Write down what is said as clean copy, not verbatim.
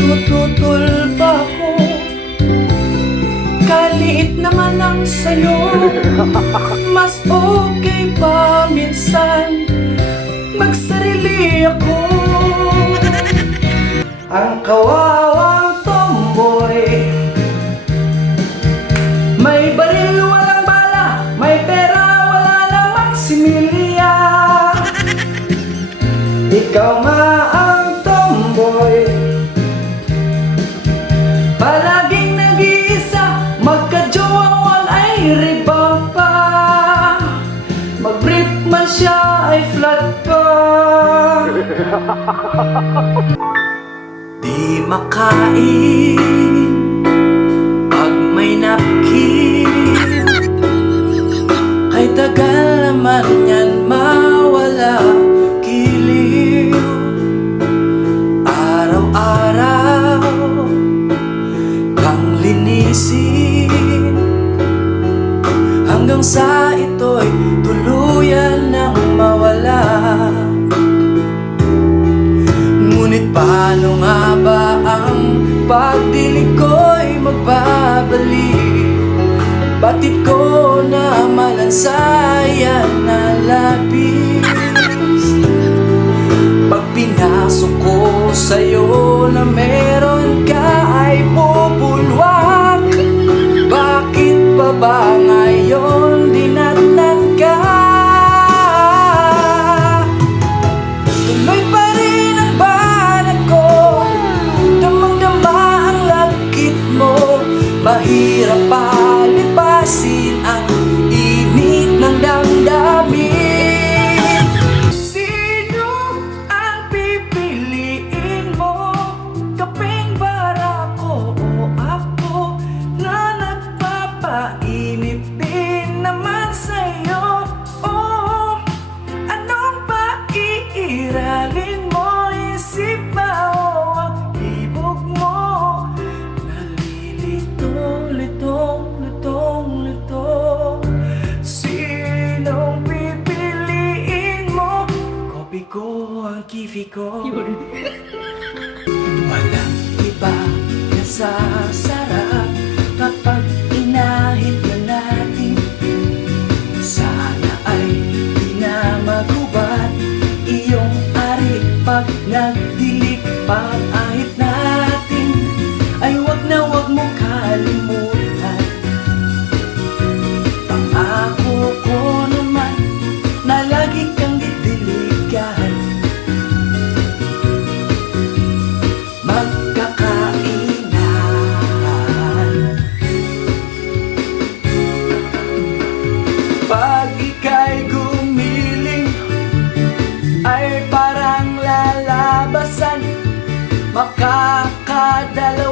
Tututol pa ako, kaliit naman ang sayo. Mas okay pa minsan magsarili ako. Ang kawawang tomboy, may baril walang bala, may pera wala namang similya. Ikaw nga ang tomboy, palaging nag-iisa, magka-jowawan ay ribang pa. Mag-brief man siya ay flat pa. Di makain pag may napkin, ay tagal naman yan mawala giliw. Araw-araw kang linisin, hanggang sa ito'y tuluyan ng mawala. Ngunit paano nga ba ang pagdilig ko'y magbabalik? Batid ko naman ang saya na labis. Pag pinasok ko sa'yo na meron ka ay bubulwak. Bakit pa ba ngayon dinatnan ka? Tuloy pa rin ang banat ko, damang-dama ang lagkit mo. Mahirap palipasin ang init ng damdamin. Sino ang pipiliin mo? Kapeng barako o ako na nagpapainit din naman sa'yo? Oh, anong pag-iiralin mo? Isip ba o ang ibog mo? Litong-litong-litong-lito, sinong pipiliin mo? Kopi ko ang kifi ko. Walang iba na sasarap kapag inahit na natin. Sana ay di na magubat iyong ari pag nagdilig. Pag-ahit natin ay wag na wag mo kalimutan. Pangako ko naman na lagi kang didiligan. Magkakainan. Pag ika'y gumiling ay parang lalabasan. Makakadalaw